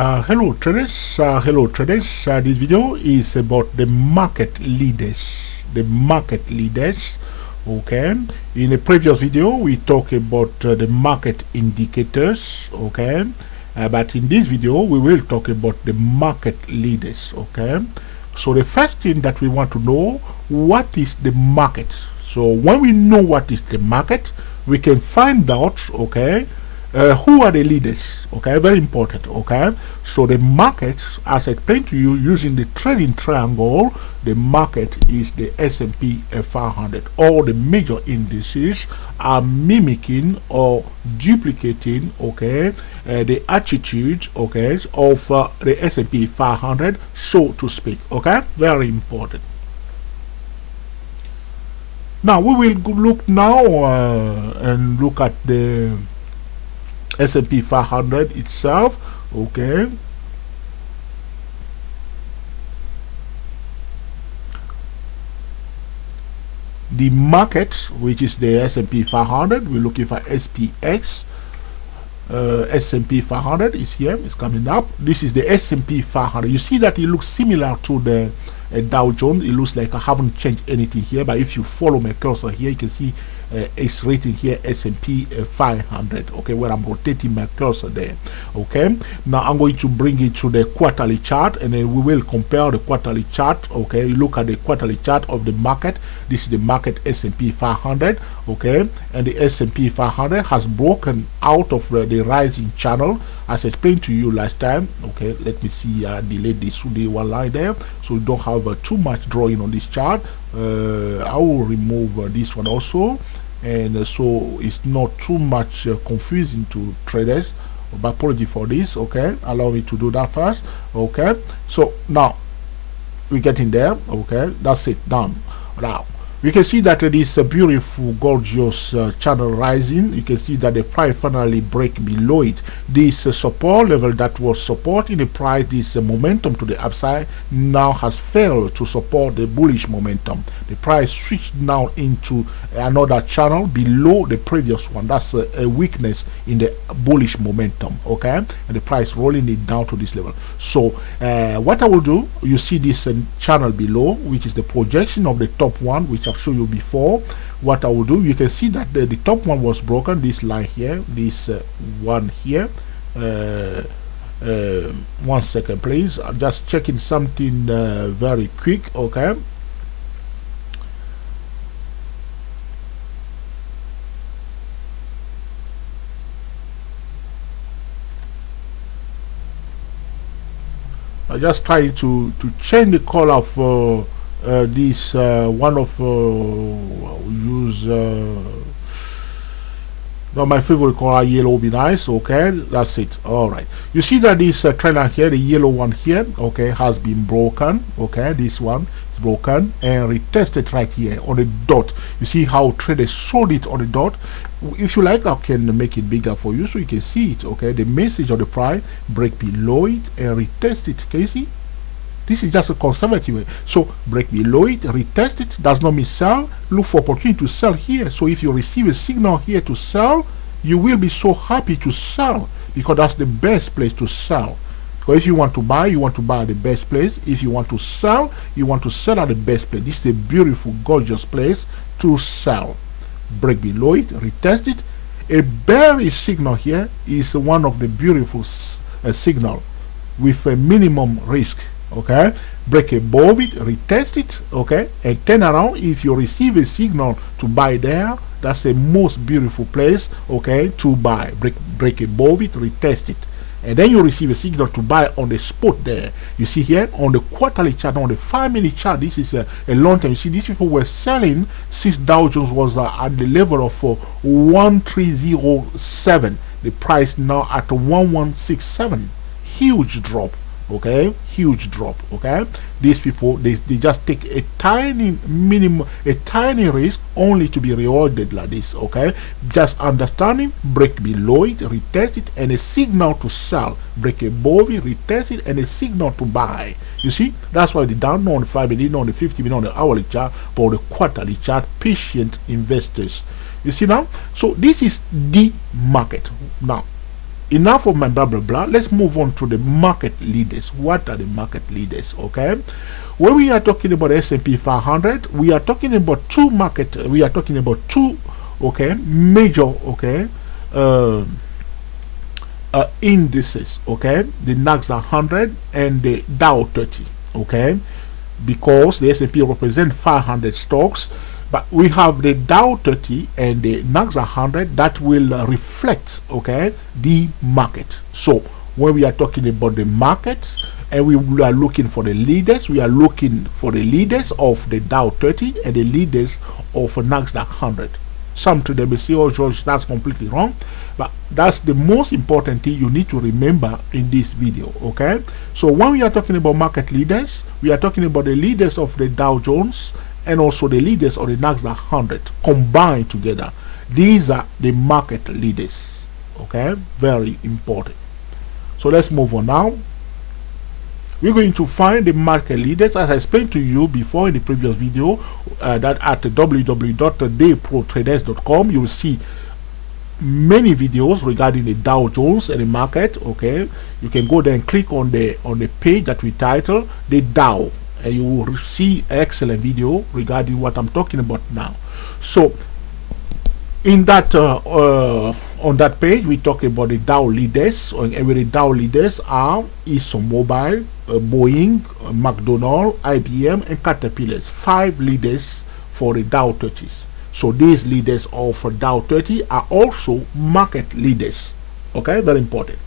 Hello traders, this video is about the market leaders. Okay. In a previous video, we talked about the market indicators. Okay. But in this video, we will talk about the market leaders. Okay. So the first thing that we want to know, what is the market? So when we know what is the market, we can find out, okay, who are the leaders. Okay, very important. Okay, so the market, as I explained to you using the trading triangle, the market is the S&P 500. All the major indices are mimicking or duplicating, okay, the attitude, okay, of the S&P 500, so to speak. Okay, very important. Now we will look now and look at the S&P 500 itself. Okay, the market, which is the S&P 500, we're looking for SPX. S&P 500 is here, it's coming up. This is the S&P 500. You see that it looks similar to the Dow Jones. It looks like I haven't changed anything here, but if you follow my cursor here, you can see it's written here S&P 500. Okay, where I'm rotating my cursor there. Okay, now I'm going to bring it to the quarterly chart, and then we will compare the quarterly chart. Okay, you look at the quarterly chart of the market. This is the market S&P 500. Okay, and the S&P 500 has broken out of the rising channel, as I explained to you last time. Okay, let me see, delete this one line there, so we don't have too much drawing on this chart. I will remove this one also, and so it's not too much confusing to traders. But apology for this. Okay, allow me to do that first. Okay, so now we get in there. Okay, that's it, done. Now you can see that this beautiful, gorgeous channel rising. You can see that the price finally break below it. This support level that was supporting the price, this momentum to the upside, now has failed to support the bullish momentum. The price switched now into another channel below the previous one. That's a weakness in the bullish momentum. Okay, and the price rolling it down to this level. So what I will do, you see this channel below, which is the projection of the top one, which I've shown you before. What I will do, you can see that the top one was broken, this line here, this one here. 1 second please, I'm just checking something very quick. Okay, I just try to change the color of this one of use now my favorite color, yellow, would be nice. Okay, that's it. All right, you see that this trend line here, the yellow one here, okay, has been broken. Okay, this one is broken and retested right here on the dot. You see how traders sold it on the dot. If you like, I can make it bigger for you so you can see it. Okay, the message of the price, break below it and retest it. Can you see? This is just a conservative way. So break below it, retest it, does not mean sell. Look for opportunity to sell here. So if you receive a signal here to sell, you will be so happy to sell, because that's the best place to sell. Because if you want to buy, you want to buy at the best place. If you want to sell, you want to sell at the best place. This is a beautiful, gorgeous place to sell. Break below it, retest it. A bearish signal here is one of the beautiful signal with a minimum risk. Okay, break above it, retest it, okay, and turn around. If you receive a signal to buy there, that's the most beautiful place, okay, to buy. Break above it, retest it, and then you receive a signal to buy on the spot there. You see here on the quarterly chart, on the 5-minute chart, this is a long time. You see these people were selling since Dow Jones was at the level of 1307. The price now at 1167. Huge drop. Okay, huge drop. Okay, these people, they just take a tiny minimum, a tiny risk, only to be rewarded like this. Okay, just understanding, break below it, retest it, and a signal to sell. Break above it, retest it, and a signal to buy. You see, that's why the down on the 5-minute, on the 50-minute, on the hourly chart, or the quarterly chart, patient investors. You see now, so this is the market. Now enough of my blah blah blah. Let's move on to the market leaders. What are the market leaders? Okay, when we are talking about S&P 500, we are talking about two okay major okay indices, okay, the Nasdaq 100 and the Dow 30, okay, because the S&P represent 500 stocks, but we have the Dow 30 and the Nasdaq 100 that will reflect, okay, the market. So when we are talking about the market and we are looking for the leaders, we are looking for the leaders of the Dow 30 and the leaders of Nasdaq 100. Some today may say, oh George, that's completely wrong, but that's the most important thing you need to remember in this video, okay? So when we are talking about market leaders, we are talking about the leaders of the Dow Jones and also the leaders of the Nasdaq 100 combined together. These are the market leaders, okay? Very important. So let's move on now. We're going to find the market leaders, as I explained to you before in the previous video, that at www.dayprotraders.com you will see many videos regarding the Dow Jones and the market. Okay, you can go there and click on the page that we title the Dow, and you will see an excellent video regarding what I'm talking about now. So in that on that page we talk about the Dow leaders, and the Dow leaders are ExxonMobil, Boeing, McDonald's, IBM, and Caterpillar. 5 leaders for the Dow 30s. So these leaders of Dow 30 are also market leaders. Okay, very important.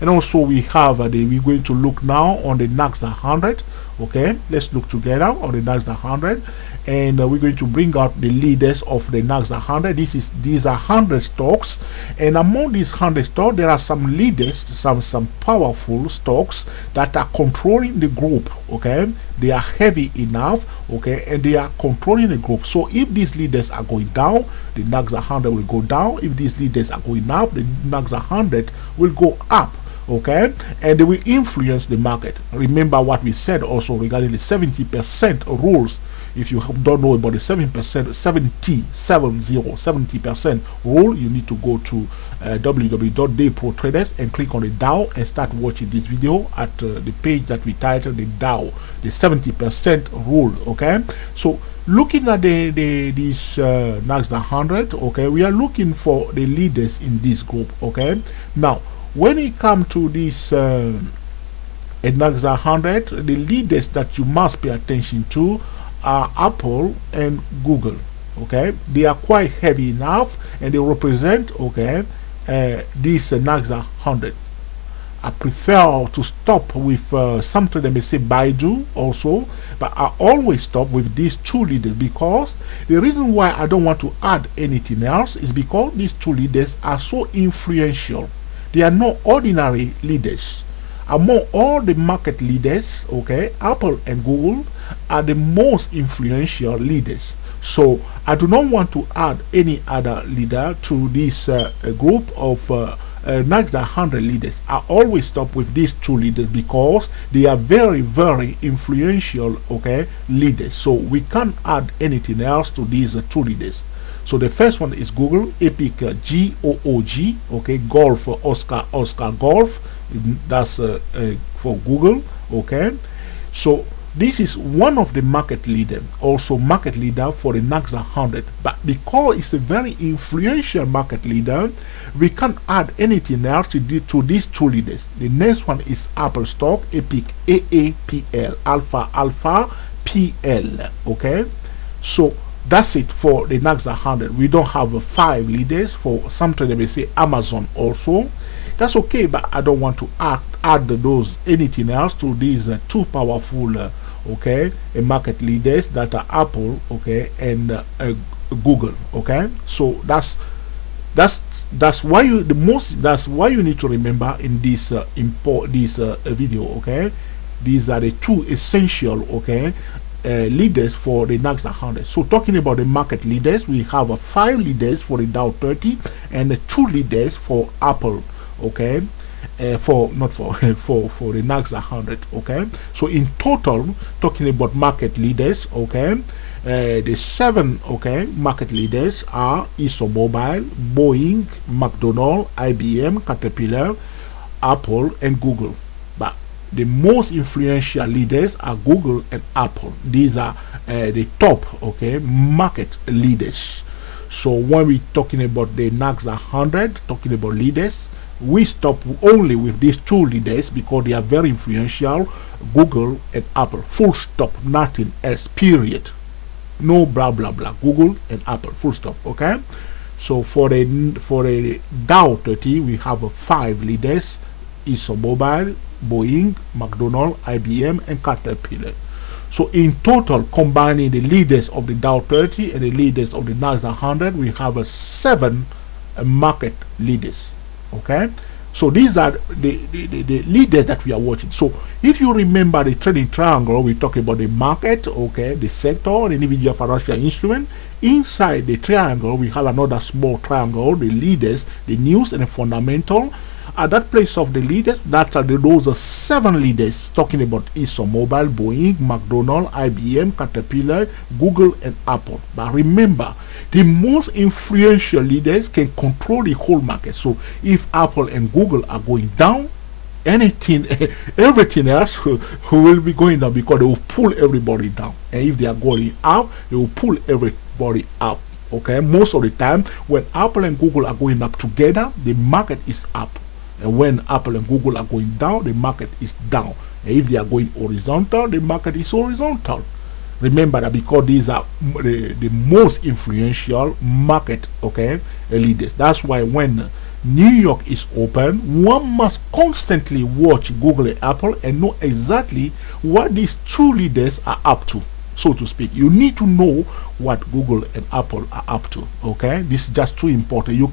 And also we have we're going to look now on the Nasdaq 100. Okay, let's look together on the Nasdaq 100, and we're going to bring out the leaders of the Nasdaq 100. These are 100 stocks, and among these 100 stocks there are some leaders, some powerful stocks that are controlling the group. Okay, they are heavy enough, okay, and they are controlling the group. So if these leaders are going down, the Nasdaq 100 will go down. If these leaders are going up, the Nasdaq 100 will go up. Okay, and they will influence the market. Remember what we said also regarding the 70% rules. If you don't know about the 70% rule, you need to go to www.dayprotraders and click on the Dow and start watching this video at the page that we titled the Dow, the 70% rule. Okay, so looking at this Nasdaq 100, okay, we are looking for the leaders in this group. Okay, now when it comes to this Nasdaq 100, the leaders that you must pay attention to are Apple and Google. Okay, they are quite heavy enough and they represent, okay, this Nasdaq 100. I prefer to stop with something that may say Baidu also, but I always stop with these 2 leaders, because the reason why I don't want to add anything else is because these 2 leaders are so influential. They are not ordinary leaders. Among all the market leaders, okay, Apple and Google are the most influential leaders. So I do not want to add any other leader to this group of Nasdaq 100 leaders. I always stop with these 2 leaders because they are very, very influential, okay, leaders. So we can't add anything else to these 2 leaders. So the first one is Google, Epic, GOOG, okay, Golf, Oscar Golf, that's for Google, okay. So this is one of the market leader, also market leader for the Nasdaq 100. But because it's a very influential market leader, we can't add anything else to these 2 leaders. The next one is Apple stock, Epic, AAPL, Alpha PL, okay. So that's it for the Nasdaq 100. We don't have 5 leaders. For something they may say Amazon also. That's okay, but I don't want to add those anything else to these 2 powerful okay, market leaders that are Apple, okay, and Google. Okay, so that's why you need to remember in this video. Okay, these are the 2 essential, okay, leaders for the Nasdaq 100. So talking about the market leaders, we have 5 leaders for the Dow 30 and 2 leaders for Apple. Okay, for the Nasdaq 100. Okay, so in total, talking about market leaders, okay, The 7 market leaders are ExxonMobil, Boeing, McDonald's, IBM, Caterpillar, Apple, and Google. But the most influential leaders are Google and Apple. These are the top market leaders. So when we're talking about the NASDAQ 100, talking about leaders, we stop only with these two leaders because they are very influential, Google and Apple. Full stop, nothing else, period. No blah blah blah. Google and Apple, full stop. Okay. So for the Dow 30, we have 5 leaders: ExxonMobil, Boeing, McDonald's, IBM, and Caterpillar. So in total, combining the leaders of the Dow 30 and the leaders of the NASDAQ 100, we have 7 market leaders. Okay, so these are the leaders that we are watching. So if you remember the trading triangle, we talk about the market, the sector, the individual financial instrument. Inside the triangle, we have another small triangle, the leaders, the news, and the fundamental. At that place of the leaders, those are 7 leaders talking about ExxonMobil, Boeing, McDonald's, IBM, Caterpillar, Google, and Apple. But remember, the most influential leaders can control the whole market. So if Apple and Google are going down, everything else will be going down because they will pull everybody down. And if they are going up, they will pull everybody up. Okay, most of the time when Apple and Google are going up together, the market is up. And when Apple and Google are going down, the market is down. And if they are going horizontal, the market is horizontal. Remember that because these are the most influential market leaders. That's why when New York is open, one must constantly watch Google and Apple and know exactly what these 2 leaders are up to, so to speak. You need to know what Google and Apple are up to. Okay, this is just too important. You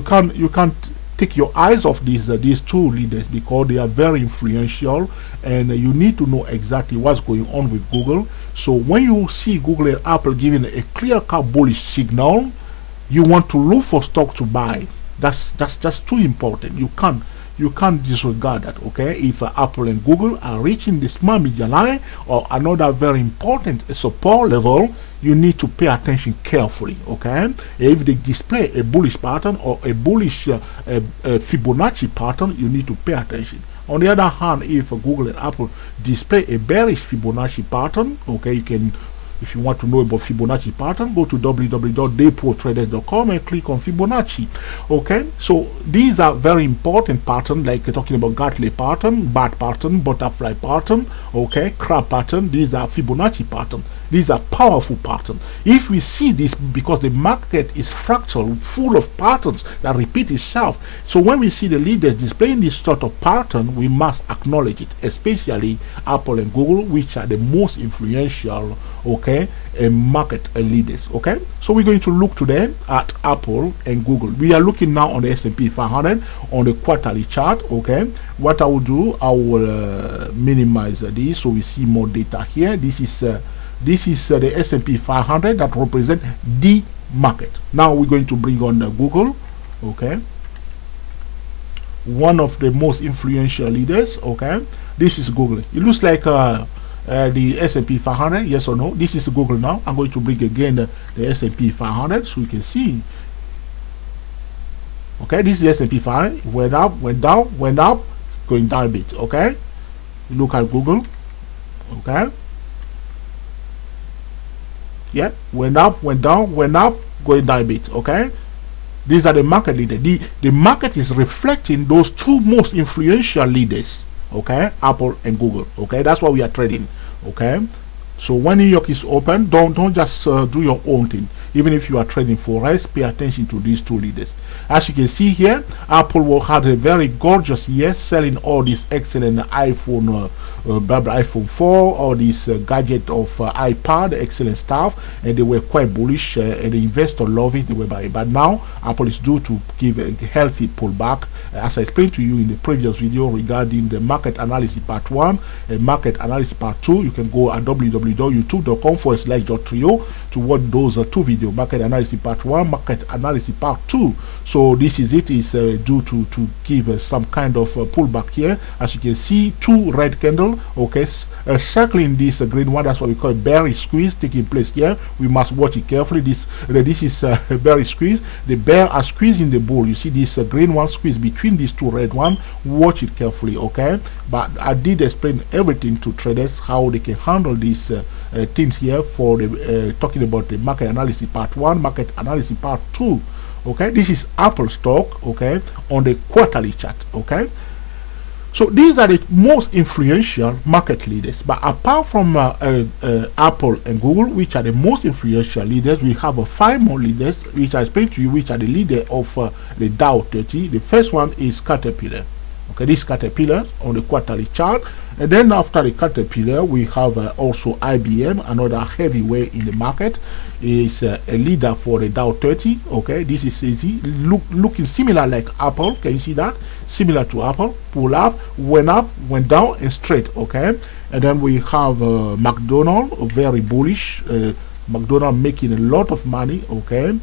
can't take your eyes off these 2 leaders because they are very influential, and you need to know exactly what's going on with Google. So when you see Google and Apple giving a clear-cut bullish signal, you want to look for stock to buy. That's just too important. You can't disregard that. Okay, if Apple and Google are reaching the smart median line or another very important support level, you need to pay attention carefully. Okay, if they display a bullish pattern or a bullish Fibonacci pattern, you need to pay attention. On the other hand, if Google and Apple display a bearish Fibonacci pattern, okay, you can, if you want to know about Fibonacci pattern, go to www.dayprotraders.com and click on Fibonacci. Okay, so these are very important patterns, like talking about Gartley pattern, bat pattern, butterfly pattern, okay, crab pattern. These are Fibonacci pattern. These are powerful patterns. If we see this, because the market is fractal, full of patterns that repeat itself, so when we see the leaders displaying this sort of pattern, we must acknowledge it, especially Apple and Google, which are the most influential market leaders. Okay, so we're going to look today at Apple and Google. We are looking now on the S&P 500 on the quarterly chart. Okay, what I will do, I will minimize this so we see more data here. This is the S&P 500 that represent the market. Now we're going to bring on Google. Okay, one of the most influential leaders. Okay, this is Google. It looks like the S&P 500, yes or no? This is Google now. I'm going to bring again the S&P 500 so we can see. Okay, this is the S&P 500. Went up, went down, went up, going down a bit. Okay, look at Google. Okay, yeah, went up, went down, went up, going down a bit. Okay, these are the market leaders. The market is reflecting those 2 most influential leaders. Okay, Apple and Google. Okay, that's what we are trading. Okay, so when New York is open, don't just do your own thing. Even if you are trading Forex, pay attention to these 2 leaders. As you can see here, Apple will have a very gorgeous year, selling all these excellent iPhone iPhone 4 or this gadget of iPad, excellent stuff, and they were quite bullish, and the investor love it, they were buying. But now Apple is due to give a healthy pullback, as I explained to you in the previous video regarding the market analysis part 1 and market analysis part 2. You can go at www.youtube.com/Trio to watch those 2 videos, market analysis part 1, market analysis part 2. So So this is it, is due to give some kind of pullback here. As you can see, two red candle, okay, circling this green one. That's what we call a bearish squeeze taking place here. We must watch it carefully. This is a bearish squeeze. The bear are squeezing the bull. You see this green one squeeze between these two red one. Watch it carefully, okay? But I did explain everything to traders how they can handle these things here for the talking about the market analysis part 1, market analysis part 2. Okay, this is Apple stock, okay, on the quarterly chart, okay. So these are the most influential market leaders. But apart from Apple and Google, which are the most influential leaders, we have 5 more leaders, which I explained to you, which are the leader of the Dow 30. The first one is Caterpillar. Okay, this Caterpillar on the quarterly chart. And then after the Caterpillar, we have also IBM, another heavyweight in the market, is a leader for the Dow 30. Okay, this is easy, looking similar like Apple. Can you see that? Similar to Apple. Pull up, went down, and straight. Okay, and then we have McDonald's, very bullish. McDonald's making a lot of money. Okay.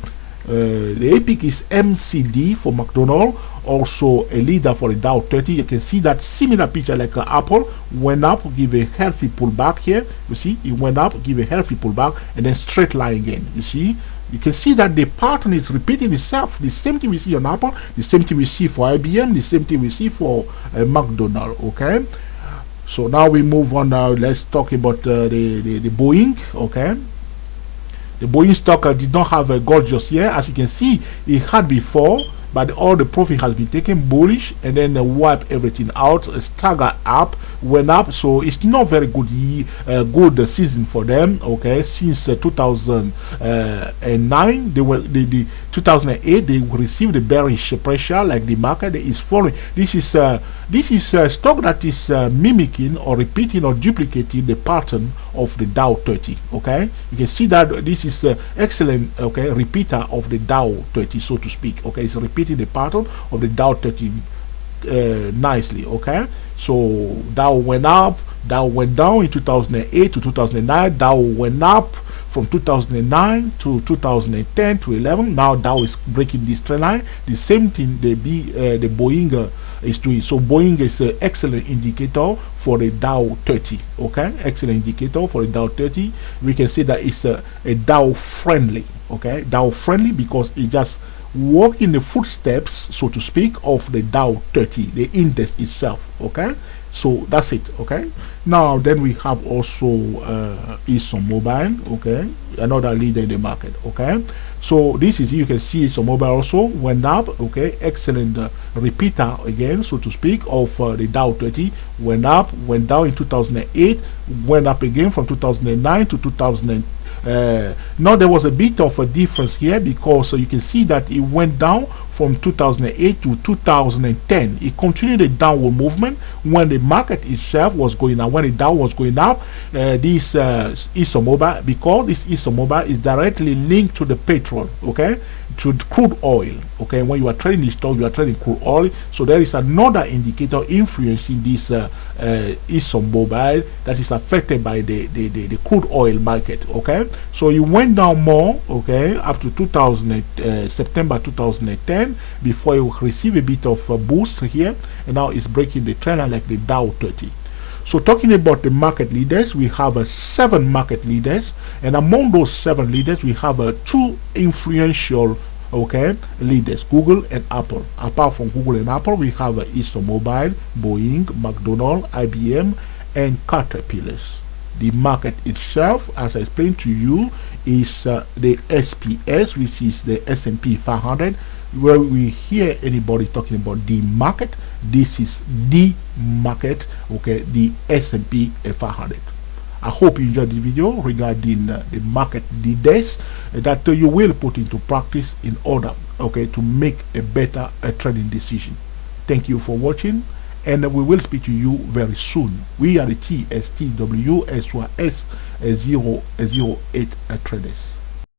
The epic is MCD for McDonald's, also a leader for the Dow 30. You can see that similar picture like Apple, went up, give a healthy pullback here. You see, it went up, give a healthy pullback, and then straight line again. You see, you can see that the pattern is repeating itself. The same thing we see on Apple, the same thing we see for IBM, the same thing we see for McDonald's. Okay, so now we move on. Now let's talk about the Boeing. Okay. The Boeing stock did not have a gorgeous year. As you can see, it had before, but all the profit has been taken bullish, and then wipe everything out, stagger up, went up. So it's not very good good season for them. Okay, since 2009, the 2008 they received the bearish pressure, like the market is falling. This is stock that is mimicking or repeating or duplicating the pattern of the Dow 30. Okay, you can see that this is excellent, okay, repeater of the Dow 30, so to speak. Okay, it's repeating the pattern of the Dow 30 nicely. Okay, so Dow went up, Dow went down in 2008 to 2009. Dow went up from 2009 to 2010 to 11. Now Dow is breaking this trend line. The same thing the Boeing is doing. So Boeing is an excellent indicator for the Dow 30. Okay, excellent indicator for the Dow 30. We can say that it's a Dow friendly. Okay, Dow friendly because it just walk in the footsteps, so to speak, of the Dow 30, the index itself. Okay, so that's it. Okay, now then we have also ExxonMobil. Okay, another leader in the market. Okay, so this is, you can see ExxonMobil also went up. Okay, excellent repeater again, so to speak, of the Dow 30. Went up, went down in 2008, went up again from 2009 to 2010. Now there was a bit of a difference here, because you can see that it went down from 2008 to 2010. It continued a downward movement when the market itself was going up, when the Dow was going up. This ExxonMobil, because this ExxonMobil is directly linked to the petrol, okay, to crude oil. Okay, when you are trading this stock, you are trading crude oil. So there is another indicator influencing this ExxonMobil that is affected by the crude oil market. Okay, so it went down more, okay, up to September 2010, before it received a bit of a boost here, and now it's breaking the trend line like the Dow 30. So talking about the market leaders, we have 7 market leaders, and among those 7 leaders, we have 2 influential, okay, leaders, Google and Apple. Apart from Google and Apple, we have ExxonMobil, Boeing, McDonald's, IBM, and Caterpillars. The market itself, as I explained to you, is the SPS, which is the S&P 500. Where we hear anybody talking about the market, this is the market, okay, the S&P 500. I hope you enjoyed this video regarding the market leaders that you will put into practice in order, okay, to make a better trading decision. Thank you for watching, and we will speak to you very soon. We are the TSTWSYS 008 traders.